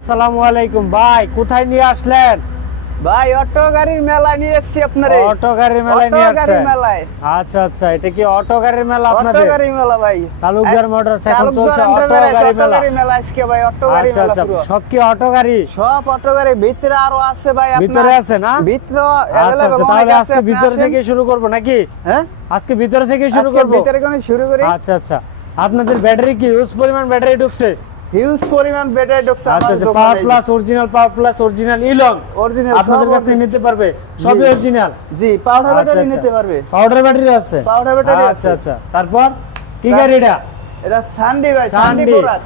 আসসালামু আলাইকুম ভাই, কোথায় নিয়ে আসলেন? ভাই অটো গাড়ির মেলা নিয়ে এসেছি আপনারে। অটো গাড়ির মেলায় নিয়ে অটো গাড়ির আসছেন? মেলায়। আচ্ছা আচ্ছা, এটা কি অটো গাড়ির মেলা অটো আপনাদের? গাড়ির মেলা ভাই। তালুকদার মোটরস এখন চলছে অটো অটো গাড়ির মেলা। গাড়ির মেলা আজকে ভাই, অটো গাড়ির আচ্ছা মেলা আচ্ছা, পুরো। সব কি অটো গাড়ি? সব অটো গাড়ি, ভিতরে আরো আছে ভাই আপনার। ভিতরে আছে না? ভিতরে আচ্ছা আচ্ছা, তাহলে আজকে ভিতর থেকে শুরু করব নাকি? হ্যাঁ, আজকে ভিতর থেকে শুরু আজকে করব। ভিতরে কোন শুরু করি। আচ্ছা আচ্ছা, আপনাদের ব্যাটারি কি হিউজ পরিমাণ ব্যাটারি ঢুকছে? হিউজ পরিমাণ ব্যাটারি ঢুকছে আচ্ছা আমার আচ্ছা, দোকানে। Power plus original, power plus original ইলং অরিজিনাল আপনাদের সব কাছ থেকে নিতে পারবে, সবই অরিজিনাল। জি, পাউডার আচ্ছা, ব্যাটারি আচ্ছা। নিতে পারবে। পাউডার ব্যাটারি আছে? পাউডার ব্যাটারি আচ্ছা আছে। আচ্ছা, তারপর কি গাড়ি এটা? এটা সানডি ভাই, সানডি সানডি, বোরাক।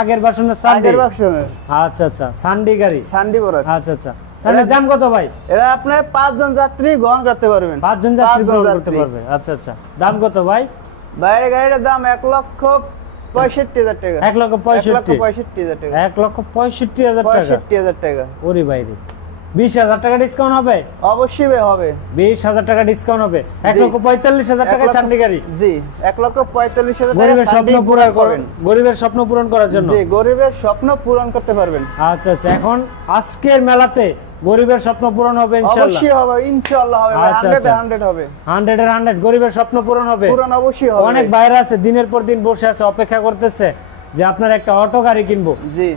আগের ভার্সনের সানডি। আগের ভার্সনের আচ্ছা আচ্ছা, সানডি গাড়ি। সানডি বোরাক। আচ্ছা আচ্ছা, সানডির দাম কত ভাই? এটা আপনার 5 জন যাত্রী গ্রহণ করতে পারবেন। 5 জন যাত্রী 5 জন গ্রহণ করতে যাত্রী। পারবে। আচ্ছা আচ্ছা, দাম কত ভাই? বাইরে গাড়িটার দাম 1,65,000 টাকা। 1,65,000 1,65,000 টাকা। 1,65,000 টাকা। 65,000 টাকা। ওরে বাইরে, 20,000 টাকা ডিসকাউন্ট হবে? অবশ্যই ভাই হবে। 20,000 টাকা ডিসকাউন্ট হবে। 1,45,000 টাকা সানডি গাড়ি। জি, 1,45,000 টাকা গরিবের স্বপ্ন সানডি পূরণ করবেন। গরিবের স্বপ্ন পূরণ করার জন্য। জি, গরিবের স্বপ্ন পূরণ করতে পারবেন। আচ্ছা আচ্ছা, এখন আজকের মেলাতে গরিবের স্বপ্ন পূরণ হবে ইনশাআল্লাহ। অবশ্যই হবে, ইনশাআল্লাহ হবে ভাই। আচ্ছা, 100 আচ্ছা। 100 হবে। 100 এর 100 গরিবের স্বপ্ন পূরণ হবে। পূরণ অবশ্যই হবে। অনেক ভাই। বাইরে আছে, দিনের পর দিন বসে আছে, অপেক্ষা করতেছে যে আপনার একটা অটো গাড়ি কিনবো, জি,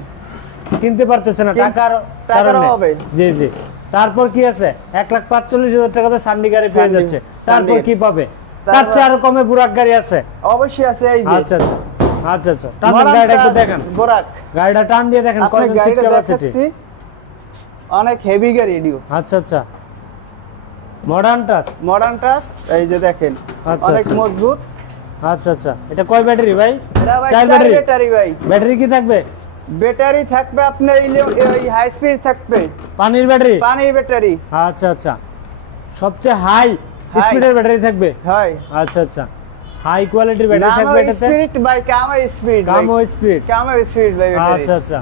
কিনতে পারতেছে না টাকার কারণে। হবে। জি জি, তারপর কি আছে? 1,45,000 টাকাতে সানডি গাড়ি পেয়ে সানডি, যাচ্ছে। তারপর সানডি। কি পাবে? তার তারপর- চেয়ে আরো কমে বুরাক গাড়ি আছে। অবশ্যই আছে। এই যে আচ্ছা আচ্ছা আচ্ছা আচ্ছা, টান মডার্ন গাড়িটা একটু টাচ দেখেন, বোরাক। গাড়িটা টান দিয়ে দেখেন আপনি কত সিট গাড়িটা ক্যাপাসিটি। দেখাচ্ছি, অনেক হেভি গাড়ি এডিও। আচ্ছা আচ্ছা, মডার্ন টাচ। মডার্ন টাচ, এই যে দেখেন আচ্ছা, অনেক আচ্ছা। মজবুত। আচ্ছা আচ্ছা, এটা কয় ব্যাটারি ভাই? এটা ভাই 4 4 ব্যাটারি। ব্যাটারি ভাই। ব্যাটারি কি থাকবে? ব্যাটারি থাকবে আপনার এই হাই স্পিড থাকবে, পানির ব্যাটারি? পানির ব্যাটারি। আচ্ছা আচ্ছা, সবচেয়ে হাই High। স্পিডের ব্যাটারি থাকবে? হয় আচ্ছা আচ্ছা, হাই কোয়ালিটির ব্যাটারি নানো থাকবে এটাতে? স্পিড ভাই, কামো স্পিড ভাই, কামো স্পিড। কামো স্পিড ভাই ব্যাটারি। আচ্ছা আচ্ছা,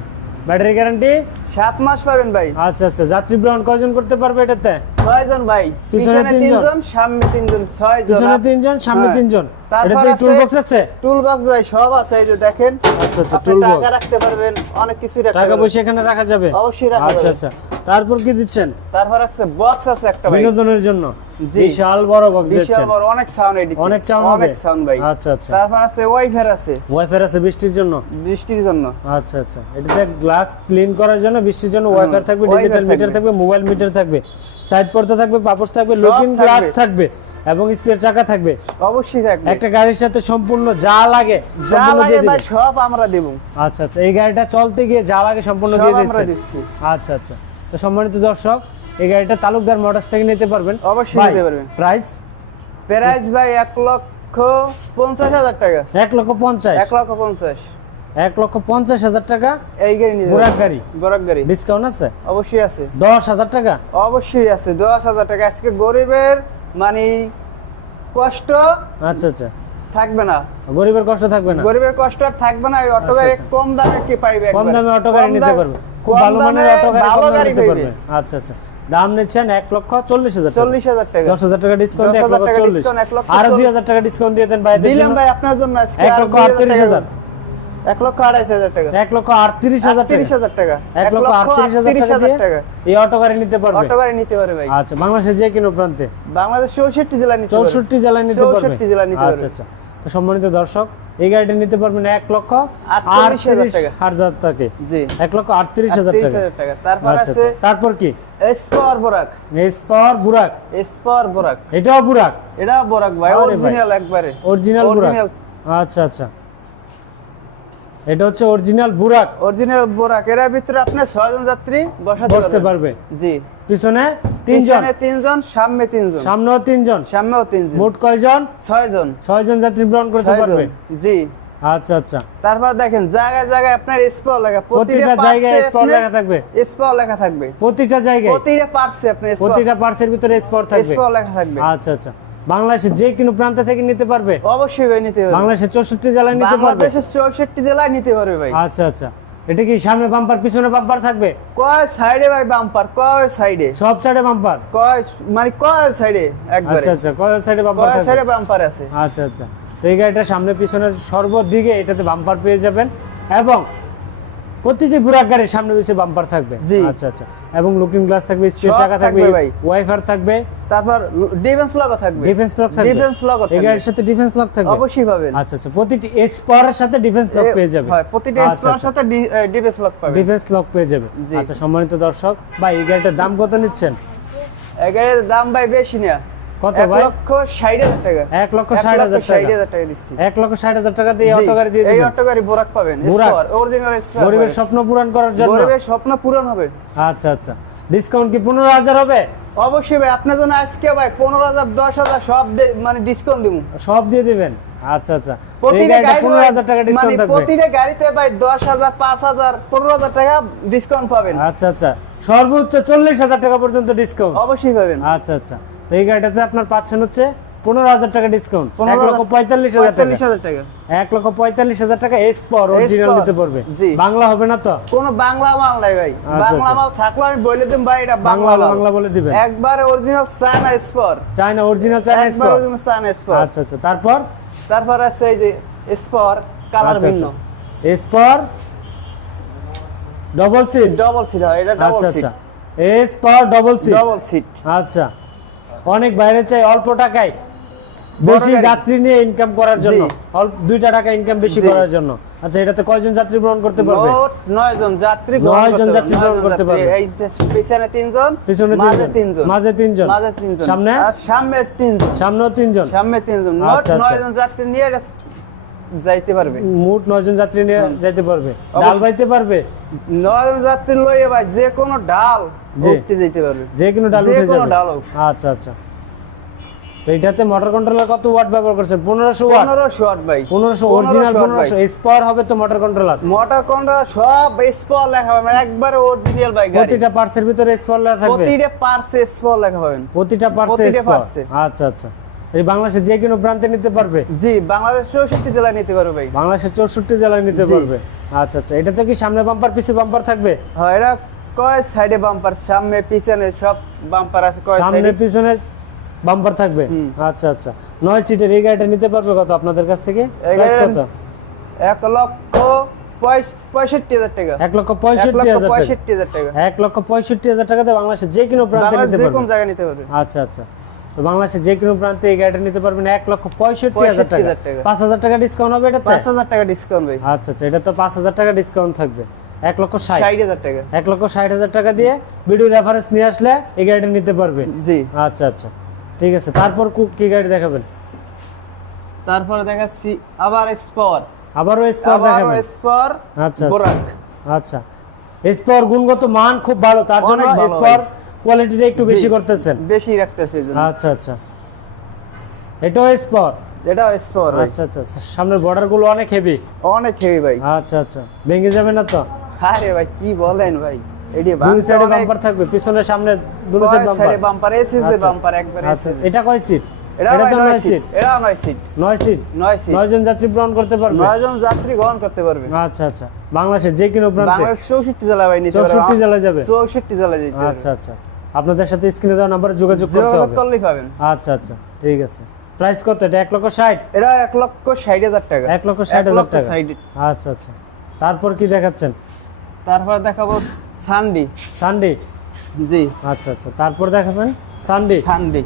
ব্যাটারি গ্যারান্টি 7 মাস পাবেন ভাই। আচ্ছা আচ্ছা, যাত্রী বহন কয়জন করতে পারবে এটাতে? 6 জন ভাই, পিছনে পিছনে 3 3 জন, জন, সামনে 3 জন, 6 জন। পিছনে 3 জন, সামনে হ্যাঁ। 3 জন। তারপর এটাতে আছে টুল বক্স আছে? টুল বক্স ভাই সব আছে, এই যে দেখেন। আচ্ছা আচ্ছা, আপনি টুল টাকা বক্স, রাখতে পারবেন, অনেক কিছু রাখতে টাকা পারবেন। পয়সা এখানে রাখা যাবে? অবশ্যই রাখা আচ্ছা যাবে। আচ্ছা, তারপর কি দিচ্ছেন? তারপর আছে বক্স আছে একটা ভাই, বিনোদনের জন্য জি। বিশাল বড় বক্স বিশাল দিচ্ছেন। বড়, অনেক সাউন্ড এডিট, অনেক সাউন্ড হবে? অনেক সাউন্ড ভাই। আচ্ছা আচ্ছা, তারপর আছে ওয়াইফাই আছে, ওয়াইফাই আছে বৃষ্টির জন্য? বৃষ্টির জন্য। আচ্ছা আচ্ছা, এটাতে গ্লাস ক্লিন করার জন্য বৃষ্টির জন্য ওয়াইফাই থাকবে, Wi-Fi ডিজিটাল থাকবে। মিটার থাকবে, মোবাইল মিটার থাকবে, সাইড পর্দা থাকবে, পাপোশ থাকবে, সব লুকিং গ্লাস থাকবে। থাকবে এবং স্পেয়ার চাকা থাকবে। অবশ্যই থাকবে। একটা গাড়ির সাথে সম্পূর্ণ যা লাগে যা সম্পূর্ণ লাগে দিয়ে ভাই দিবেন? সব আমরা দেব। আচ্ছা আচ্ছা, এই গাড়িটা চলতে গিয়ে যা লাগে সম্পূর্ণ সব দিয়ে আমরা দিচ্ছেন? দিচ্ছি। আচ্ছা আচ্ছা, তো সম্মানিত দর্শক, এই গাড়িটা তালুকদার মোটরস থেকে নিতে পারবেন। অবশ্যই নিতে পারবেন। প্রাইস প্রাইস ভাই 1,50,000 টাকা। 1,50,000, 1,50,000 1,50,000 টাকা। এই গাড়ি নিতে বুরাক পারবেন। গাড়ি, বড় গাড়ি ডিসকাউন্ট আছে? অবশ্যই আছে। 10,000 টাকা। অবশ্যই আছে, 10,000 টাকা। আজকে গরিবের মানে কষ্ট আচ্ছা আচ্ছা, থাকবে না, গরিবের কষ্ট থাকবে না। গরিবের কষ্ট আর থাকবে না। এই অটো গাড়ি আচ্ছা। কম দামে কি পাইবে? কম একবারে। দামে অটো গাড়ি কম নিতে দামে- পারবে, কম ভালো মানের দামে অটো গাড়ি ভালো কম দামে গাড়ি নিতে পাইবে। পারবে। আচ্ছা আচ্ছা, দাম নিচ্ছেন 1,40,000 টাকা। 40,000 টাকা। 10,000 টাকা ডিসকাউন্ট দিয়ে 10,000 টাকা 1,40,000, ডিসকাউন্ট, 1,40,000 আর 2,000 টাকা ডিসকাউন্ট দিয়ে দেন ভাইদের দিলাম জন্য। ভাই আপনার জন্য আজকে 1,38,000, 1,28,000 টাকা। 1,38,000 টাকা, 30,000 টাকা। 1,38,000 টাকা। এই অটো গাড়ি নিতে পারবে। অটো গাড়ি নিতে পারে ভাই। আচ্ছা, বাংলাদেশের যে কোনো প্রান্তে বাংলাদেশ 64 জেলায় নিতে পারবে। 64 জেলায় নিতে পারবে। 64 জেলায় নিতে আচ্ছা পারবে। আচ্ছা, তো সম্মানিত দর্শক, এই গাড়িটা নিতে পারবেন 48,000 টাকা। 1,38,000 টাকা। জি, 1,38,000 টাকা। 30,000 টাকা। তারপর আচ্ছা আছে আচ্ছা, তারপর কি? এসপাওয়ার বোরাক। এসপাওয়ার বুরাক, এসপাওয়ার বোরাক, এটাও বুরাক? এটা বোরাক ভাই, আরে ভাই। অরিজিনাল একবারে। অরিজিনাল বুরাক। Original। আচ্ছা আচ্ছা, এটা হচ্ছে অরিজিনাল বুরাক। অরিজিনাল বোরাক। এর ভিতরে আপনি 6 জন যাত্রী বসতে পারবে। জি, পিছনে 3 জন, পিছনে 3 জন, সামনে 3 জন, সামনেও 3 জন, সামনেও 3 জন, মোট কয়জন? 6 জন। 6 জন যাত্রী গ্রহণ করতে 6 পারবে। জন। জি, আচ্ছা আচ্ছা, তারপর দেখেন জায়গায় জায়গায় আপনার স্পল লেখা, প্রতিটা জায়গায় স্পট লেখা থাকবে। স্পল লেখা থাকবে, প্রতিটা জায়গায়, প্রতিটা পার্সে আপনি প্রতিটা পার্সের ভিতরে স্পট থাকবে। স্পল লেখা থাকবে। আচ্ছা আচ্ছা, বাংলাদেশের যে কোনো প্রান্ত থেকে নিতে পারবে? অবশ্যই ভাই নিতে পারবে। বাংলাদেশের 64 জেলায় নিতে পারবে? বাংলাদেশের 64 জেলায় নিতে পারবে ভাই। আচ্ছা আচ্ছা, এটা কি সামনে বাম্পার পিছনে বাম্পার থাকবে? কয় সাইডে ভাই বাম্পার, কয় সাইডে, সব সাইডে বাম্পার? কয় মানে কয় সাইডে একবারে, আচ্ছা আচ্ছা, কয় সাইডে বাম্পার কয় থাকবে? সাইডে বাম্পার আছে। আচ্ছা আচ্ছা, তো এই গাড়িটা সামনে পিছনে সর্বদিকে এটাতে বাম্পার পেয়ে যাবেন এবং প্রতিটি বুরাক গাড়ির সামনে পিছে বাম্পার থাকবে। জি। আচ্ছা আচ্ছা, এবং লুকিং গ্লাস থাকবে, স্পেস সব চাকা থাকবে থাকবে ভাই। ওয়াইফার থাকবে, তারপর ডিফেন্স লগও থাকবে। ডিফেন্স লক থাকবে। ডিফেন্স লগও এই থাকবে। গাড়ির সাথে ডিফেন্স লক থাকবে। অবশ্যই পাবেন। আচ্ছা আচ্ছা, প্রতিটি এক্সপাওয়ারের সাথে ডিফেন্স লক পেয়ে যাবে। হয়, প্রতিটা আচ্ছা, স্পোর্টের আচ্ছা। সাথে ডিফেন্স লক পাবেন। ডিফেন্স লক পেয়ে যাবে। জি। আচ্ছা সম্মানিত দর্শক ভাই, এই গাড়িটার দাম কত নিচ্ছেন? এই গাড়ির দাম ভাই বেশি না। কত ভাই? 1,60,000 টাকা। 1,60,000 টাকা। 1,60,000 টাকা দিচ্ছি। 1,60,000 টাকা দিয়ে জি, অটো গাড়ি দিয়ে এই দিবেন। অটো গাড়ি বোরাক পাবেন। বোরাক। স্পোর অরিজিনাল স্পোর। গরিবের স্বপ্ন পূরণ করার জন্য। গরিবের স্বপ্ন পূরণ হবে। আচ্ছা আচ্ছা, ডিসকাউন্ট কি 15,000 হবে? অবশ্যই ভাই, আপনার জন্য আজকে ভাই 15,000 10,000 সব মানে ডিসকাউন্ট দিব। সব দিয়ে দিবেন। আচ্ছা আচ্ছা, এই প্রতিটা গাড়িটা গাড়ি 15,000 টাকা ডিসকাউন্ট থাকবে। প্রতিটা গাড়িতে ভাই 10,000 5,000 15,000 টাকা ডিসকাউন্ট পাবেন। আচ্ছা আচ্ছা, সর্বোচ্চ 40,000 টাকা পর্যন্ত ডিসকাউন্ট। অবশ্যই পাবেন। আচ্ছা আচ্ছা, তো এই গাড়িটাতে আপনার পাচ্ছেন হচ্ছে 15,000 টাকা ডিসকাউন্ট, 1,45,000 টাকা। 45,000 টাকা। 1,45,000 টাকা এসপর অরিজিনাল S-Sport, নিতে পারবে। জি। বাংলা হবে না তো? কোনো বাংলা মাল নাই ভাই। আচ্ছা, বাংলা আচ্ছা। মাল থাকলে আমি বলে দিম ভাই এটা বাংলা বাংলা মাল। বাংলা বলে দিবেন। একবার original China স্পর। China original China একবার এসপর। Original China স্পর। আচ্ছা আচ্ছা, তারপর তারপর আছে এই যে স্পর কালার ভিন্ন। এসপর ডবল সিট। ডবল সিট হয়, এটা ডবল আচ্ছা সিট। আচ্ছা, এসপর ডবল সিট। Double seat. আচ্ছা, অনেক বাইরে চাই অল্প টাকায় বেশি গাড়ি। যাত্রী নিয়ে ইনকাম করার জন্য, জি। অল্প 2টা টাকা ইনকাম বেশি জি। করার জন্য। আচ্ছা, এটাতে কয়জন যাত্রী ভ্রমণ করতে পারবে? মোট 9 জন যাত্রী 9 জন যাত্রী গ্রহণ করতে পারবে। এই যে পিছনে 3 জন, পিছনে মাঝে 3 3 জন, জন, মাঝে 3 জন, মাঝে 3 জন, সামনে আর সামনে 3 জন, সামনেও 3 জন, সামনে 3 জন, মোট আচ্ছা, 9 আচ্ছা। জন যাত্রী নিয়ে এটা যাইতে পারবে। মোট 9 জন যাত্রী নিয়ে যেতে পারবে। অবশ্যই। ডাল বাইতে পারবে, 9 জন যাত্রী লইয়ে ভাই যে কোনো ডাল জি। উঠতে যেতে পারবে। যে কোনো ডাল যে উঠে কোনো যাবে। ডাল হোক। আচ্ছা আচ্ছা, তো এটাতে মোটর কন্ট্রোলার কত ওয়াট ব্যবহার করছেন? 1500 ওয়াট। 1500 ওয়াট ভাই। 1500 অরিজিনাল 1500 1500 স্পার হবে তো মোটর কন্ট্রোলার। মোটর কন্ট্রোলার সব স্পর লেখা পাবেন, একবারে অরিজিনাল ভাই গাড়ি। প্রতিটা পার্টসের ভিতরে স্পার লেখা থাকবে। প্রতিটা পার্টসে স্পর লেখা পাবেন। প্রতিটা পার্টসে প্রতিটা স্পার। parts-এ। আচ্ছা আচ্ছা, এই বাংলাদেশে যে কোনো প্রান্তে নিতে পারবে। জি, বাংলাদেশ 64 জেলায় নিতে পারবে ভাই। বাংলাদেশের 64 জেলায় নিতে জি। পারবে। আচ্ছা আচ্ছা, এটাতে কি সামনে বাম্পার পিছে বাম্পার থাকবে? হ্যাঁ, এটা কয় সাইডে বাম্পার, সামনে পিছনে সব বাম্পার আছে কয় সামনে সাইডে। পিছনে বাম্পার থাকবে। হুম। আচ্ছা আচ্ছা, 9 সিটের এই গাড়িটা নিতে পারবে কত আপনাদের কাছ থেকে? এই প্রাইস গাড়ির কত? 1,65,000 টাকা। 1,65,000 টাকা। 1,65,000 টাকাতে বাংলাদেশের যে কোনো প্রান্তে বাংলাদেশ নিতে যে পারবে। কোন জায়গায় নিতে পারবে। আচ্ছা আচ্ছা, তো বাংলাদেশের যে কোনো প্রান্তে এই গাড়িটা নিতে পারবেন 1,65,000 টাকা। 65,000 টাকা। 5,000 টাকা ডিসকাউন্ট হবে এটাতে? 5,000 টাকা ডিসকাউন্ট ভাই। আচ্ছা আচ্ছা, এটা তো 5,000 টাকা ডিসকাউন্ট থাকবে। 1,60,000 60,000 টাকা। 1,60,000 টাকা দিয়ে ভিডিও রেফারেন্স নিয়ে আসলে এই গাড়িটা নিতে পারবে। জি। আচ্ছা আচ্ছা, ঠিক আছে। তারপর কি গাড়ি দেখাবেন? তারপরে দেখাচ্ছি আবার স্পর। আবারও স্পার আবার দেখাবেন? স্পর আচ্ছা বোরাক। আচ্ছা, স্পার গুণগত মান খুব ভালো, তার জন্য অনেক ভালো স্পার ভাই। কোয়ালিটিটা একটু বেশি জি, করতেছেন। বেশি রাখতেছে এজন্য। আচ্ছা আচ্ছা, এটাও স্পার। এটা স্পর ভাই। আচ্ছা আচ্ছা, সামনের বর্ডার গুলো অনেক হেভি। অনেক হেভি ভাই। আচ্ছা আচ্ছা, ভেঙে যাবে না তো? আরে ভাই কি বলেন ভাই, এডি দুই সাইডে বাম্পার বাম্পার থাকবে, পিছনে সামনে দুই সাইড বাম্পার। সাইডে বাম্পার এসএস আচ্ছা। বাম্পার একবারে আচ্ছা, এসএস। এটা কয় সিট? এটা এটা ভাই তো 9 9 সিট। সিট। এটা 9 সিট। 9 সিট। 9 সিট। 9 জন যাত্রী গ্রহণ করতে পারবে। 9 জন যাত্রী গ্রহণ করতে পারবে। আচ্ছা আচ্ছা, বাংলাদেশের যে কোনো প্রান্তে বাংলাদেশ 64 জেলা ভাই নিতে পারবে। 64 জেলায় যাবে। 64 জেলায় যেতে পারবে। আচ্ছা আচ্ছা, আপনাদের সাথে স্ক্রিনে দেওয়া নাম্বারে যোগাযোগ করতে যোগাযোগ হবে। করলেই পাবেন। আচ্ছা আচ্ছা, ঠিক আছে। প্রাইস কত এটা? 1,60,000। এটা 1,60,000 টাকা। 1,60,000 টাকা। 1,60,000 আচ্ছা আচ্ছা, তারপর কি দেখাচ্ছেন? তারপর দেখাবো সানডি। সানডে। জি। আচ্ছা আচ্ছা, তারপর দেখাবেন সানডে। সানডি।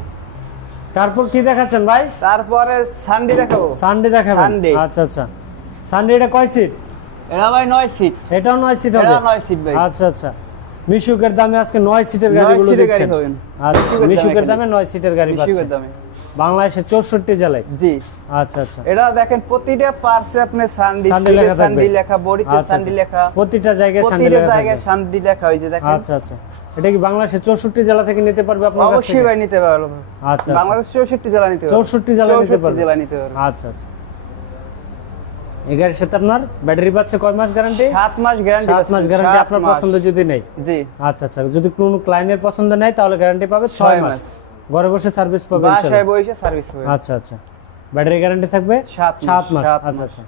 তারপর কি দেখাচ্ছেন ভাই? তারপরে সানডি দেখাবো। সানডে দেখাবেন? সানডে। আচ্ছা আচ্ছা, সানডে এটা কয় সিট? এটা ভাই 9 সিট। এটাও 9 সিট হবে? এটা 9 সিট ভাই। আচ্ছা আচ্ছা, মিশুকের দামে আজকে 9 সিটের 9 গাড়িগুলো সিটের গাড়ি দেখছেন। পাবেন। আচ্ছা, মিশুকের মিশুকের দামে দামে 9 সিটের গাড়ি মিশুকের পাচ্ছেন দামে। বাংলাদেশের 64 জেলায়। জি। আচ্ছা আচ্ছা, এটা দেখেন প্রতিটা পার্সে আপনি সানডি সানডে সিটে লেখা থাকবে। সানডি লেখা, বডিতে আচ্ছা, সানডি আচ্ছা। লেখা, প্রতিটা জায়গায় সানডে প্রতিটা লেখা জায়গায় থাকবে। সানডি লেখা হয়েছে দেখেন। আচ্ছা আচ্ছা, এটা কি বাংলাদেশের 64 জেলা থেকে নিতে পারবে আপনার কাছ অবশ্যই থেকে? ভাই নিতে পারবো। আচ্ছা আচ্ছা, বাংলাদেশ 64 জেলা নিতে পারবো। 64 জেলা নিতে 64 পারবে। জেলা নিতে পারবো। আচ্ছা আচ্ছা, এই গাড়ির সাথে আপনার ব্যাটারি পাচ্ছে কয় মাস গ্যারান্টি? 7 মাস গ্যারান্টি। 7 মাস গ্যারান্টি আপনার পছন্দ যদি নেই। জি। আচ্ছা আচ্ছা, যদি কোনো ক্লায়েন্টের পছন্দ নেই তাহলে গ্যারান্টি পাবে 6 মাস। ঘরে বসে সার্ভিস পাবে বাসায় ইনশাআল্লাহ। বসে সার্ভিস হবে। আচ্ছা আচ্ছা, ব্যাটারি গ্যারান্টি থাকবে 7 7 মাস। 7 আচ্ছা আচ্ছা,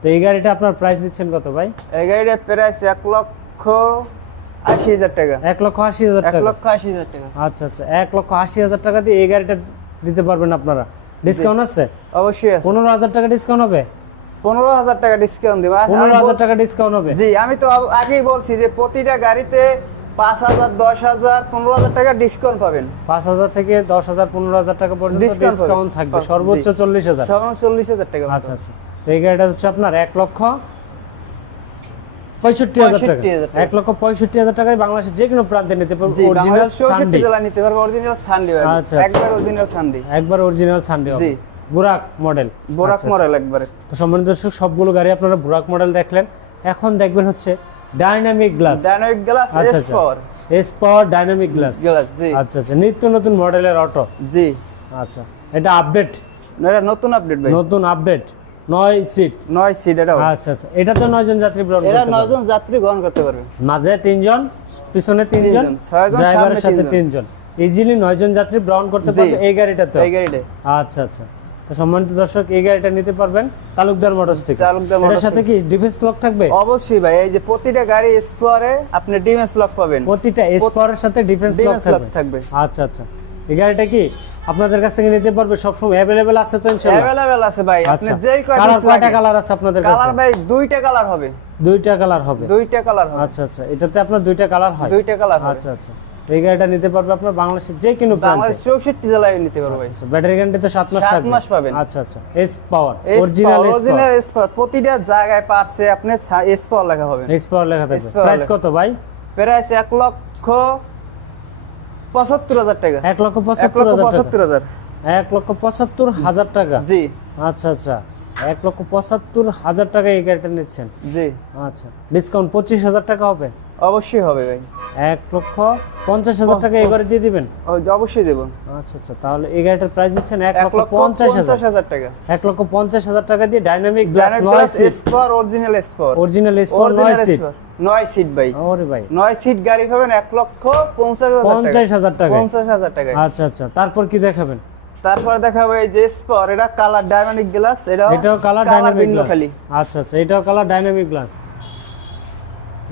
তো এই গাড়িটা আপনার প্রাইস দিচ্ছেন কত ভাই? এই গাড়িটার প্রাইস 1,80,000 টাকা। 1,80,000 টাকা। 1,80,000 টাকা। আচ্ছা আচ্ছা, 1,80,000 টাকা দিয়ে এই গাড়িটা দিতে পারবেন আপনারা। ডিসকাউন্ট আছে? অবশ্যই আছে। 15,000 টাকা ডিসকাউন্ট হবে? 15,000 টাকা ডিসকাউন্ট দিব। 15,000 টাকা ডিসকাউন্ট হবে। জি, আমি তো আগেই বলছি যে প্রতিটা গাড়িতে 5,000, 10,000, 15,000 টাকা ডিসকাউন্ট পাবেন। 5,000 থেকে 10,000, 15,000 টাকা পর্যন্ত ডিসকাউন্ট ডিসকাউন্ট থাকবে, জি। সর্বোচ্চ 40,000। সর্বোচ্চ 40,000 টাকা। আচ্ছা আচ্ছা, তো এই গাড়িটা হচ্ছে আপনার 1,65,000 টাকা। 65,000 টাকা। 1,65,000 টাকায় বাংলাদেশের যে কোনো প্রান্তে নিতে পারবেন। জি, অরিজিনাল 64 সানডি, জেলা নিতে পারবে, অরিজিনাল সানডি ভাই। আচ্ছা, আচ্ছা। একবার অরিজিনাল সানডি। একবার অরিজিনাল সানডি হবে। জি। বুরাক মডেল। বোরাক মডেল একবারে। তো সম্মানিত দর্শক, সবগুলো গাড়ি আপনারা বুরাক মডেল দেখলেন। এখন দেখবেন হচ্ছে ডাইনামিক গ্লাস। ডাইনামিক গ্লাস আচ্ছা, S power. S power dynamic glass. Glass, জি। আচ্ছা আচ্ছা, নিত্য নতুন মডেলের অটো। জি, আচ্ছা, এটা আপডেট, এটা নতুন আপডেট ভাই। নতুন আপডেট, 9 সিট। 9 সিট এটা। আচ্ছা আচ্ছা, এটা তো 9 জন যাত্রী গ্রহণ এটা করতে 9 পারবে। জন যাত্রী গ্রহণ করতে পারবে। মাঝে 3 জন, পিছনে 3 জন, 6 জন, ড্রাইভারের সামনে সাথে 3 3 জন, ইজিলি 9 জন যাত্রী গ্রহণ করতে জি। পারবে এই গাড়িটাতে। এই গাড়িতে। আচ্ছা আচ্ছা, তো সম্মানিত দর্শক, এই গাড়িটা নিতে পারবেন তালুকদার মোটরস থেকে। তালুকদার এর মোটরস সাথে কি ডিফেন্স লক থাকবে? অবশ্যই ভাই, এই যে প্রতিটা গাড়ি স্পোয়ারে আপনি ডিএমএস লক পাবেন। প্রতিটা এসপাওয়ারের সাথে ডিফেন্স লক ডিএমএস লক থাকবে। থাকবে। আচ্ছা আচ্ছা, এই গাড়িটা কি আপনাদের কাছ থেকে নিতে পারবে? সব সময় अवेलेबल আছে তো ইনশাআল্লাহ? अवेलेबल আছে ভাই, আপনি আচ্ছা, যেই কালার কয়টা কালার আছে আপনাদের কাছে? কালার ভাই 2টা কালার হবে। 2টা কালার হবে। 2টা কালার হবে। আচ্ছা আচ্ছা, এটাতে আপনার 2টা কালার হয়? 2টা কালার হবে। আচ্ছা আচ্ছা, এই গাড়িটা নিতে পারবে আপনার বাংলাদেশের যে কোনো প্রান্তে। বাংলাদেশ 64 জেলায় নিতে পারবে ভাই। আচ্ছা, ব্যাটারি গ্যারান্টি তো 7 মাস 7 থাকবে। মাস পাবেন। আচ্ছা আচ্ছা, S power original original S power, প্রতিটা জায়গায় পারছে আপনি এস পাওয়ার লেখা হবে। এস পাওয়ার লেখা থাকবে। S power প্রাইস লেখা। কত ভাই? প্রাইস 1,75,000 টাকা। 1,75,000 1,75,000 টাকা। 1,75,000 টাকা। জি আচ্ছা আচ্ছা, 1,75,000 টাকা এই গাড়িটা নিচ্ছেন। জি, আচ্ছা, ডিসকাউন্ট 25,000 টাকা হবে। অবশ্যই হবে ভাই। 1,50,000 টাকা এই গাড়ি দিয়ে দিবেন? অবশ্যই দেব। আচ্ছা আচ্ছা, তাহলে এই গাড়িটার প্রাইস নিচ্ছেন 1,50,000 1,50,000 টাকা। 1,50,000 টাকা দিয়ে dynamic glass 9 seat, S power, original S power. Original S পাওয়ার 9 সিট। 9 সিট ভাই। ওরে ভাই, 9 সিট গাড়ি পাবেন 1,50,000 টাকা। 50,000 টাকা। 50,000 টাকা। আচ্ছা আচ্ছা, তারপর কি দেখাবেন? তারপরে দেখাবো এই যে স্পর, এটা কালার ডাইনামিক গ্লাস। এটাও কালার ডাইনামিক ভিন্ন গ্লাস। খালি। আচ্ছা আচ্ছা, এটাও colour dynamic glass.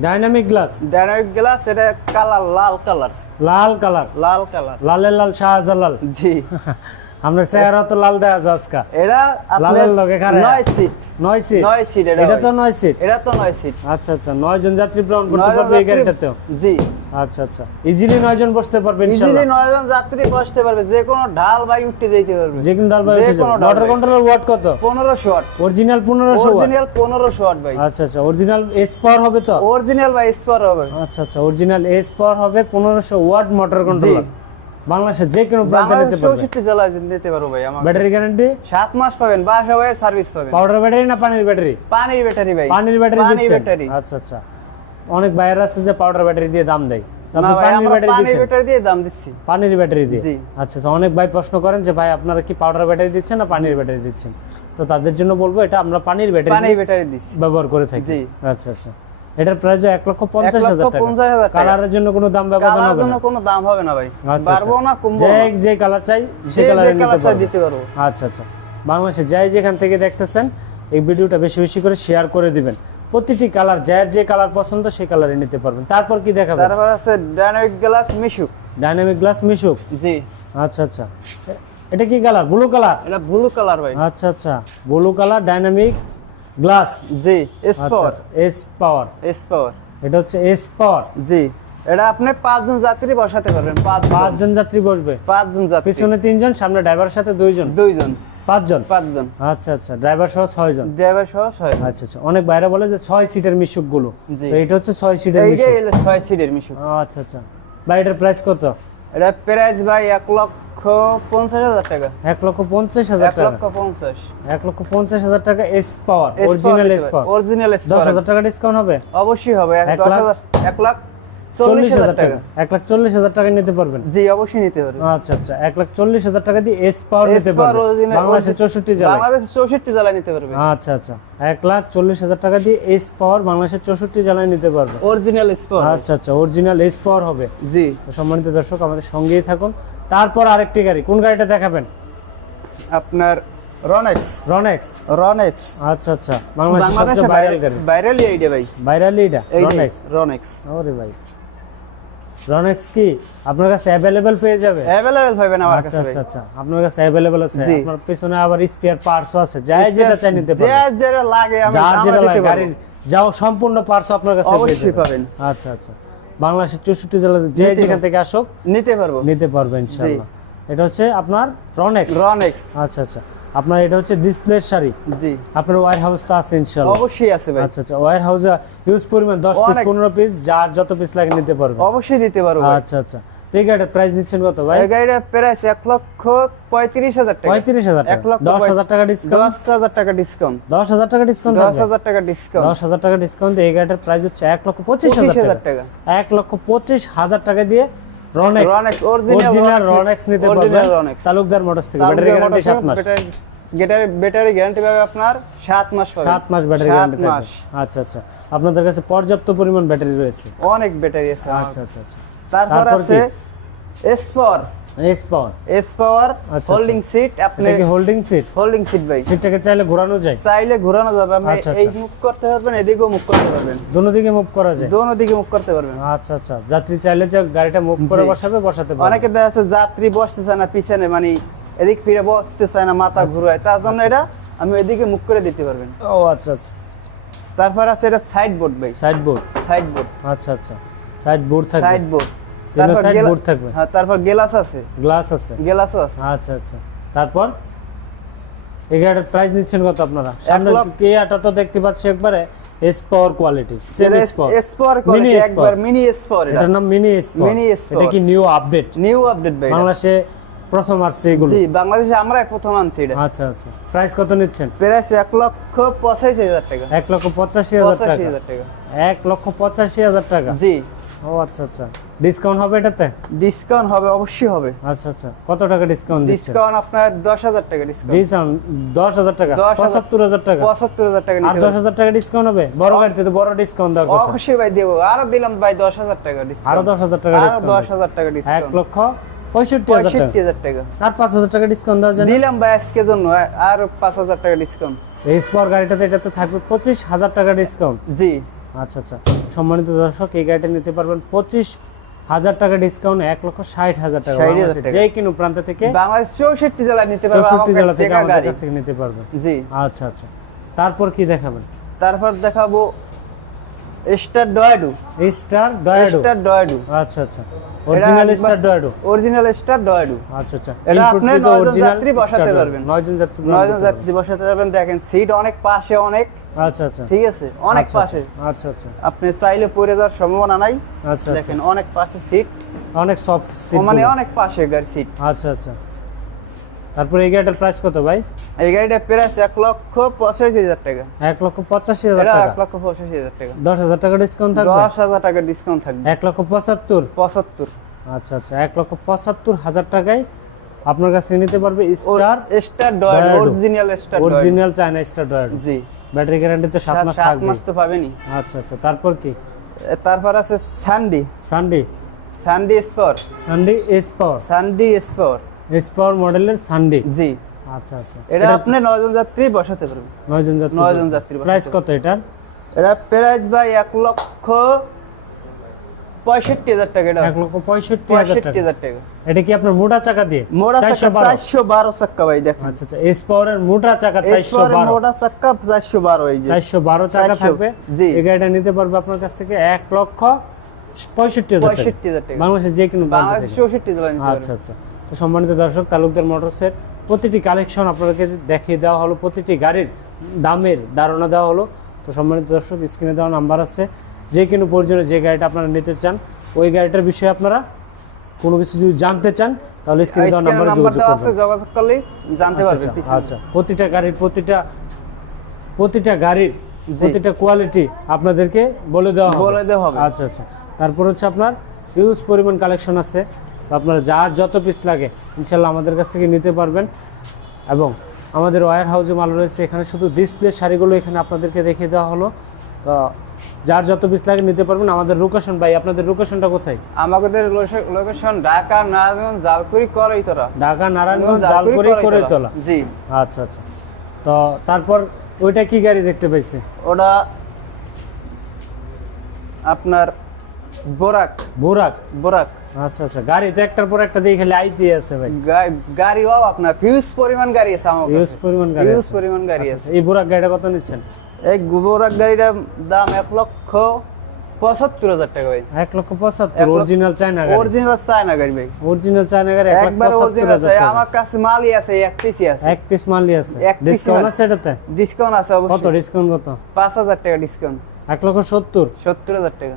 Dynamic glass, dynamic glass, এটা কালার লাল কালার। লাল কালার, লাল কালার। লালের লাল শাহজালাল। জি, আমরা চেহারা তো লাল দেয়া আছে আজকে। এটা লালের লগে খারে 9 সিট। 9 সিট। 9 সিট এটা তো 9 সিট। এটা তো 9 সিট। আচ্ছা আচ্ছা, 9 জন যাত্রী গ্রহণ করতে 9 পারবে এই গাড়িটাতেও? জি, আচ্ছা আচ্ছা, ইজিলি 9 জন বসতে পারবে ইজিলি ইনশাআল্লাহ। 9 জন যাত্রী বসতে পারবে, যে কোনো ঢাল ভাই উঠতে যাইতে পারবে। যে কোন ডাল বাই উঠে কোনো যাবে। ডাল মোটর বাই। কন্ট্রোলার ওয়াট কত? 1500 watt. Original 1500 watt. Original 1500 watt ভাই। আচ্ছা আচ্ছা, অরিজিনাল এস পাওয়ার হবে তো? অরিজিনাল ভাই স্পর হবে। আচ্ছা আচ্ছা, অরিজিনাল এস পাওয়ার হবে, 1500 ওয়াট মোটর কন্ট্রোলার। বাংলাদেশের যে কোনো প্রান্তে নিতে বাংলাদেশ পারবে। 64 জেলায় নিতে পারো ভাই। আমার ব্যাটারি গ্যারান্টি 7 মাস পাবেন, বাসা হয়ে সার্ভিস পাবেন। পাউডার ব্যাটারি না পানির ব্যাটারি? পানির ব্যাটারি ভাই। পানির ব্যাটারি পানির দিচ্ছেন? ব্যাটারি। আচ্ছা আচ্ছা, অনেক বাইরে আছে যে পাউডার ব্যাটারি দিয়ে দাম দেয়, না আপনি ভাই, পানির আমরা ব্যাটারি পানির দিচ্ছেন? ব্যাটারি দিয়ে দাম দিচ্ছি। পানির ব্যাটারি দিয়ে। জি। আচ্ছা আচ্ছা, অনেক ভাই প্রশ্ন করেন যে ভাই আপনারা কি পাউডার ব্যাটারি দিচ্ছেন না পানির ব্যাটারি দিচ্ছেন, তো তাদের জন্য বলবো এটা আমরা পানির ব্যাটারি পানির ব্যাটারি দিচ্ছি। ব্যবহার করে থাকি। জি। আচ্ছা আচ্ছা, এটার প্রাইস 1,50,000 টাকা। 1,50,000 টাকা। কালারের জন্য কোনো দাম ব্যবধান কালার হবে জন্য না? কোনো দাম হবে না ভাই। আচ্ছা পারবো না, কমবো যে না। যে কালার চাই যে সে কালারে নিতে কালার চাই পারবো। দিতে পারবো। আচ্ছা আচ্ছা, বাংলাদেশে যাই যেখান থেকে দেখতেছেন এই ভিডিওটা বেশি বেশি করে শেয়ার করে দিবেন। প্রতিটি কালার যার যে কালার পছন্দ সেই কালারে নিতে পারবেন। তারপর কি দেখাবেন? তারপর আছে ডাইনামিক গ্লাস মিশুক। ডাইনামিক গ্লাস মিশুক। জি, আচ্ছা আচ্ছা, এটা কি কালার? Blue colour? এটা ব্লু কালার ভাই। আচ্ছা আচ্ছা, ব্লু কালার ডাইনামিক গ্লাস। জি, এস আচ্ছা পাওয়ার। আচ্ছা, এস পাওয়ার। এস পাওয়ার। এটা হচ্ছে এস পাওয়ার। জি, এটা আপনি 5 জন যাত্রী বসাতে পারবেন। 5 জন যাত্রী বসবে। 5 জন যাত্রী। পিছনে 3 জন, সামনে ড্রাইভারের সাথে 2 জন। 2 জন। 5 জন। 5 জন। আচ্ছা আচ্ছা, ড্রাইভার সহ 6 জন। ড্রাইভার সহ 6 জন। আচ্ছা আচ্ছা, অনেক বাইরে বলে যে 6 সিটের মিশুক গুলো, জি। তো এটা হচ্ছে 6 সিটের এইটাই মিশুক। হলো 6 সিটের মিশুক। আচ্ছা আচ্ছা, ভাই এটার প্রাইস কত? এটা প্রাইস ভাই 1,50,000 টাকা। 1,50,000 টাকা। 1,50,000। 1,50,000 টাকা S power, original S power. Original S পাওয়ার। 10,000 টাকা ডিসকাউন্ট হবে? অবশ্যই হবে। 1,40,000 1,40,000 টাকা। 1,40,000 টাকা নিতে পারবেন? জি, অবশ্যই নিতে পারবেন। আচ্ছা আচ্ছা, 1,40,000 টাকা দিয়ে এস পাওয়ার নিতে এস পাওয়ার পারবেন অরিজিনাল বাংলাদেশের 64 জেলায়। বাংলাদেশের 64 জেলায় নিতে পারবে। আচ্ছা আচ্ছা, 1,40,000 টাকা দিয়ে এস পাওয়ার বাংলাদেশের 64 জেলায় নিতে পারবে। অরিজিনাল এস পাওয়ার। আচ্ছা আচ্ছা, অরিজিনাল এস পাওয়ার হবে। জি, তো সম্মানিত দর্শক আমাদের সঙ্গেই থাকুন। তারপর আরেকটি গাড়ি, কোন গাড়িটা দেখাবেন? আপনার রনেক্স। রনেক্স। রনেক্স আচ্ছা আচ্ছা, বাংলাদেশের বাংলাদেশে সবচেয়ে ভাইরাল গাড়ি। ভাইরাল এইটা ভাই। ভাইরাল এইটা রনেক্স। রনেক্স। ওরে ভাই, রনেক্স কি আপনার কাছে অ্যাভেলেবেল পেয়ে যাবে? অ্যাভেলেবল পাবেন আমার আচ্ছা কাছে আচ্ছা আচ্ছা, আপনার কাছে অ্যাভেলেবেল আছে। জি। আপনার পিছনে আবার স্পেয়ার পার্টসও আছে, যাই যেটা চাই নিতে পারবেন। যার যেটা লাগে আমি যার আমরা যেটা দিতে লাগে পারবো। গাড়ির যাও সম্পূর্ণ পার্টস আপনার কাছে পেয়ে অবশ্যই যাবেন। পাবেন। আচ্ছা আচ্ছা, বাংলাদেশের 64 জেলা যে নিতে যেখান থেকে আসুক নিতে পারবো। নিতে পারবেন ইনশাআল্লাহ। এটা হচ্ছে আপনার রনেক্স। রনেক্স। আচ্ছা আচ্ছা, আপনার এটা হচ্ছে ডিসপ্লে শাড়ি। জি আপনার ওয়্যার হাউস তো আছে ইনশাআল্লাহ? অবশ্যই আছে ভাই। আচ্ছা আচ্ছা, ওয়্যার হাউসে হিউজ পরিমাণ 10 পিস অনেক। 15 পিস যার যত পিস লাগে নিতে পারবেন। অবশ্যই দিতে পারবো ভাই। আচ্ছা আচ্ছা, তো এই গাড়িটার প্রাইস নিচ্ছেন কত ভাই? এই গাড়িটা প্রাইস 1,35,000 টাকা। 35,000 টাকা। 10,000 টাকা ডিসকাউন্ট। 10,000 টাকা ডিসকাউন্ট। 10,000 টাকা ডিসকাউন্ট। 10,000 টাকা ডিসকাউন্ট। 10,000 টাকা ডিসকাউন্ট। এই গাড়িটার প্রাইস হচ্ছে 1,25,000 টাকা। 1,25,000 টাকা দিয়ে রনেক্স রনেক্স অরিজিনাল রনেক্স নিতে পারবেন অরিজিনাল রনেক্স। তালুকদার মোটরস থেকে। ব্যাটারি গ্যারান্টি 7 মাস। ব্যাটারি গ্যারান্টি পাবে আপনার 7 মাস পাবে। 7 মাস ব্যাটারি 7 গ্যারান্টি মাস। থাকবে। আচ্ছা আচ্ছা, আপনাদের কাছে পর্যাপ্ত পরিমাণ ব্যাটারি রয়েছে। অনেক ব্যাটারি আছে আমার। আচ্ছা আচ্ছা আচ্ছা, তারপর তারপর আছে S power. S power. S পাওয়ার আচ্ছা, হোল্ডিং সিট। আপনি এটা কি হোল্ডিং সিট? হোল্ডিং সিট ভাই। সিটটাকে চাইলে ঘোরানো যায়? চাইলে ঘোরানো যাবে। আপনি আচ্ছা, এই আচ্ছা। মুভ করতে পারবেন, এদিকেও মুভ করতে পারবেন। দোনো দিকে মুভ করা যায়? দোনো দিকে মুভ করতে পারবেন। আচ্ছা আচ্ছা, যাত্রী চাইলে যে গাড়িটা মুভ করে জি। বসাবে বসাতে পারবে। অনেকে দেখা যাচ্ছে যাত্রী বসতে চায় না পিছনে, মানে এদিক ফিরে বসতে চায় না, মাথা ঘুরায়, তার জন্য এটা আমি এদিকে মুভ করে দিতে পারবেন। ও আচ্ছা আচ্ছা, তারপর আছে এটা সাইড বোর্ড ভাই। Side board. Side board. আচ্ছা আচ্ছা, সাইড বোর্ড থাকবে। Side board. তিনটা সাইড বোর্ড থাকবে। হ্যাঁ, তারপর গ্লাস আছে। গ্লাস আছে। গ্লাসও আছে। আচ্ছা আচ্ছা, তারপর এই গাড়িটার প্রাইস নিচ্ছেন কত আপনারা? সামনে লাখ। কেয়াটা তো দেখতে পাচ্ছি একবারে S power quality, same S power. S power mini quality S একবার পাওয়ার। Mini S power. এটার নাম mini S power. Mini S এটা পাওয়ার। কি নিউ আপডেট? নিউ আপডেট ভাই। বাংলাদেশে প্রথম আসছে এগুলো? জি, বাংলাদেশে আমরাই প্রথম আনছি এটা। আচ্ছা আচ্ছা, প্রাইস কত নিচ্ছেন? প্রাইস 1,85,000 টাকা। 1,85,000 টাকা। 85,000 টাকা। 1,85,000 টাকা। জি। ও আচ্ছা আচ্ছা, ডিসকাউন্ট হবে এটাতে? ডিসকাউন্ট হবে, অবশ্যই হবে। আচ্ছা আচ্ছা, কত টাকা ডিসকাউন্ট দিচ্ছেন? ডিসকাউন্ট আপনার 10,000 টাকা ডিসকাউন্ট। ডিসকাউন্ট 10,000 টাকা। 75,000 টাকা। 75,000 টাকা আর নিতে 10,000 টাকা ডিসকাউন্ট হবে? বড় গাড়িতে তো বড় ডিসকাউন্ট দেওয়ার কথা। অবশ্যই ভাই দেবো। আরো দিলাম ভাই 10,000 টাকা ডিসকাউন্ট। আরো 10,000 টাকা আরো ডিসকাউন্ট। 10,000 টাকা ডিসকাউন্ট। 1,65,000 টাকা। 65,000 টাকা আর 5,000 টাকা ডিসকাউন্ট দেওয়া যায় না? দিলাম ভাই আজকের জন্য আর 5,000 টাকা ডিসকাউন্ট। এই স্পর গাড়িটাতে এটাতে থাকবে 25,000 টাকা ডিসকাউন্ট। জি। আচ্ছা আচ্ছা, সম্মানিত দর্শক, এই গাড়িটা নিতে পারবেন 25,000 টাকা ডিসকাউন্ট, 1,60,000 টাকা। 60,000 বাংলাদেশের টাকা। যে কোনো প্রান্ত থেকে, বাংলাদেশ 64 জেলায় নিতে পারবে 64 আমার জেলা কাছ থেকে থেকে আমাদের গাড়ি। কাছ থেকে নিতে পারবেন। জি। আচ্ছা আচ্ছা, তারপর কি দেখাবেন? তারপর দেখাবো স্টার ডয়াডু। স্টার ডয়াডো। স্টার ডয়াডু। আচ্ছা আচ্ছা, অরিজিনাল স্টার ডয়াডো। অরিজিনাল স্টার ডয়াডু। আচ্ছা আচ্ছা, এটা Input আপনি কিন্তু 9 জন original যাত্রী বসাতে Star Dodo। পারবেন। 9 জন যাত্রী 9 জন যাত্রী বসাতে পারবেন। দেখেন সিট অনেক পাশে, অনেক, আচ্ছা আচ্ছা, ঠিক আছে, অনেক আচ্ছা, পাশে। আচ্ছা আচ্ছা আপনি চাইলে পড়ে যাওয়ার সম্ভাবনা নাই। আচ্ছা, দেখেন অনেক পাশে সিট, অনেক সফট সিট, মানে অনেক পাশে গাড়ি সিট। আচ্ছা আচ্ছা, তারপর এই গাড়িটার প্রাইস কত ভাই? এই গাড়িটা প্রাইস 1,85,000 টাকা। 1,85,000 এটা টাকা। 1,85,000 টাকা। 10,000 টাকা ডিসকাউন্ট থাকবে? 10,000 টাকা ডিসকাউন্ট থাকবে। 1,75,000। 75। আচ্ছা আচ্ছা, 1,75,000 টাকায় আপনার কাছে নিতে পারবে স্টার স্টার ডয়াডু, Dodo। অরিজিনাল স্টার ডয়াডু। অরিজিনাল চায়না স্টার ডয়াডো। জি। ব্যাটারি গ্যারান্টি তো 7 মাস 7 থাকবে। মাস তো পাবেনই। আচ্ছা আচ্ছা, তারপর কি? তারপর আছে সানডি। সানডি। সানডি sport. সানডি S power. সানডি sport. S power মডেলের সানডি। জি। আচ্ছা আচ্ছা, এটা আপনি 9 জন যাত্রী বসাতে পারবেন। 9 জন যাত্রী। 9 জন যাত্রী বসাতে প্রাইস কত এটার? এটা প্রাইস ভাই 1,65,000 টাকা। এটা 1,65,000 টাকা। 65,000 টাকা। এটা কি আপনার মোটা চাকা দিয়ে? মোটা চাকা 412? 412 চাকা ভাই। দেখেন আচ্ছা আচ্ছা, এস পাওয়ারের মোটা চাকা স্পোর্টের 412। মোটা চাকা 412 এই যে 412 চাকা 400 থাকবে। জি। এই গাড়িটা নিতে পারবে আপনার কাছ থেকে 1,65,000 টাকা। 65,000 টাকা। বাংলাদেশের যে কোনো প্রান্ত বাংলাদেশ থেকে। 64 জেলায় নিতে আচ্ছা পারবেন। আচ্ছা, তো সম্মানিত দর্শক, তালুকদার মোটরসের প্রতিটি কালেকশন আপনাদেরকে দেখিয়ে দেওয়া হলো, প্রতিটি গাড়ির দামের ধারণা দেওয়া হলো। তো সম্মানিত দর্শক, স্ক্রিনে দেওয়া নাম্বার আছে, যে কোনো প্রয়োজনে যে গাড়িটা আপনারা নিতে চান, ওই গাড়িটার বিষয়ে আপনারা কোনো কিছু যদি জানতে চান, তাহলে স্ক্রিনে দেওয়া নাম্বারে নাম্বার যোগাযোগ দেওয়া আছে, করবেন। যোগাযোগ করলে জানতে আচ্ছা পারবেন আচ্ছা, পিছনে। আচ্ছা, প্রতিটা গাড়ির প্রতিটা গাড়ির প্রতিটা কোয়ালিটি আপনাদেরকে বলে দেওয়া বলে দেওয়া হবে। আচ্ছা আচ্ছা, তারপর হচ্ছে আপনার হিউজ পরিমাণ কালেকশন আছে, তো আপনারা যার যত পিস লাগে ইনশাল্লাহ আমাদের কাছ থেকে নিতে পারবেন। এবং আমাদের ওয়্যার হাউসে মাল রয়েছে, এখানে শুধু ডিসপ্লে শাড়িগুলো এখানে আপনাদেরকে দেখিয়ে দেওয়া হলো। তো যার যত পিস লাগে নিতে পারবেন। আমাদের লোকেশন, ভাই আপনাদের লোকেশনটা কোথায়? আমাদের লোকেশন ঢাকা, নারায়ণগঞ্জ, জালকুড়ি, কলাইতলা। ঢাকা, নারায়ণগঞ্জ, জালকুড়ি, কড়ইতলা। জি। আচ্ছা আচ্ছা, তো তারপর ওইটা কি গাড়ি দেখতে পাইছে? ওটা আপনার বোরাক বোরাক। বোরাক আচ্ছা আচ্ছা, গাড়ি তো একটার পর একটা দিয়ে খালি আইতে আছে ভাই। গাড়িও আপনার হিউজ পরিমাণ গাড়ি আছে আমার হিউজ কাছে পরিমাণ গাড়ি হিউজ আছে। পরিমাণ গাড়ি আচ্ছা, আছে আচ্ছা, এই বোরাক গাড়িটা কত নিচ্ছেন? এই বোরাক গাড়িটার দাম 1,75,000 টাকা ভাই 1,75,000 অরিজিনাল চায়না গাড়ি। অরিজিনাল চায়না গাড়ি ভাই অরিজিনাল চায়না গাড়ি একবার অরিজিনাল 1,75,000 টাকা। আমার কাছে মালই আছে এক পিসই আছে এক পিস মালই আছে, এক piece ডিসকাউন্ট মাল। আছে এটাতে? ডিসকাউন্ট আছে কত অবশ্যই ডিসকাউন্ট কত? 5,000 টাকা ডিসকাউন্ট 1,70,000। 70,000 টাকা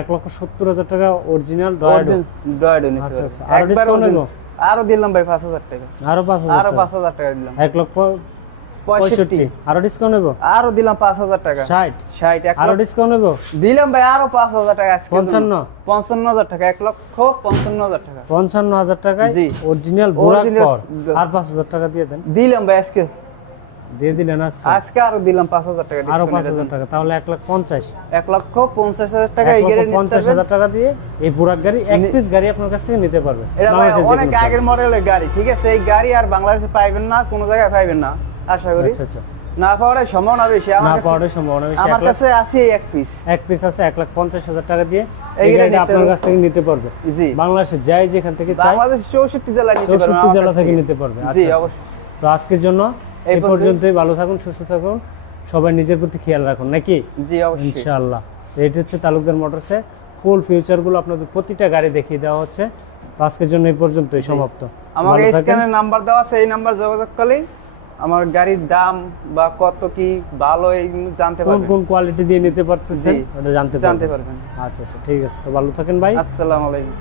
1,70,000 টাকা অরিজিনাল ডয়েডো। ডয়েডো নিতে আচ্ছা, পারবেন। আচ্ছা, আরো একবার discount original। হইবো? আরো দিলাম ভাই 5,000 টাকা আরো 5,000 আরো টাকা। 5,000 টাকা দিলাম 1,65,000 আরো ডিসকাউন্ট হইবো? আরো দিলাম 5,000 টাকা 60 60 আরো ডিসকাউন্ট হইবো? দিলাম ভাই আরো 5,000 টাকা আজকে 55 55,000 টাকা 1,55,000 টাকা 55,000 টাকায় জি। অরিজিনাল বোরাক Original পাওয়ার। আর 5,000 টাকা দিয়ে দেন। দিলাম ভাই আজকে দিয়ে দিলেন আজকে? আজকে আরো দিলাম 5,000 টাকা আরো discount 5,000 টাকা, তাহলে 1,50,000। 1,50,000 টাকা এই গাড়ি নিতে পারবেন 1,50,000 টাকা দিয়ে এই বোরাক গাড়ি এক পিস গাড়ি আপনার কাছ থেকে নিতে পারবে। এটা ভাই বাংলাদেশের যে অনেক কোনো আগের মডেলের গাড়ি ঠিক আছে এই গাড়ি আর বাংলাদেশে পাইবেন না কোনো জায়গায় পাইবেন না আশা করি আচ্ছা আচ্ছা, না পাওয়ার সম্ভাবনা বেশি না আমার কাছে পাওয়ার সম্ভাবনা বেশি। আমার কাছে আছে এই এক পিস এক পিস আছে 1,50,000 টাকা দিয়ে এই এই গাড়ি গাড়িটা নিতে আপনার পারবে। কাছ থেকে নিতে পারবে। জি বাংলাদেশে যাই যেখান থেকে চাই বাংলাদেশ 64 জেলা নিতে পারবেন 64 আমার জেলা কাছ থেকে নিতে পারবে। জি আচ্ছা আচ্ছা। অবশ্যই তো আজকের জন্য এই এই পর্যন্তই। ভালো থাকুন, সুস্থ থাকুন, সবাই নিজের প্রতি খেয়াল রাখুন নাকি? জি অবশ্যই ইনশাআল্লাহ। তো এটা হচ্ছে তালুকদার মোটরসে ফুল ফিউচারগুলো আপনাদের প্রতিটা গাড়ি দেখিয়ে দেওয়া হচ্ছে। তো আজকের জন্য এই পর্যন্তই সমাপ্ত। আমাকে ভালো থাকেন। স্ক্যানে নাম্বার দেওয়া আছে এই নাম্বার যোগাযোগ করলেই আমার গাড়ির দাম বা কত কি ভালো এই জানতে কোন পারবেন কোন কোয়ালিটি দিয়ে নিতে পারতেছেন জি, ওটা জানতে জানতে পারবেন। পারবেন আচ্ছা আচ্ছা, ঠিক আছে। তো ভালো থাকেন ভাই। আসসালামু আলাইকুম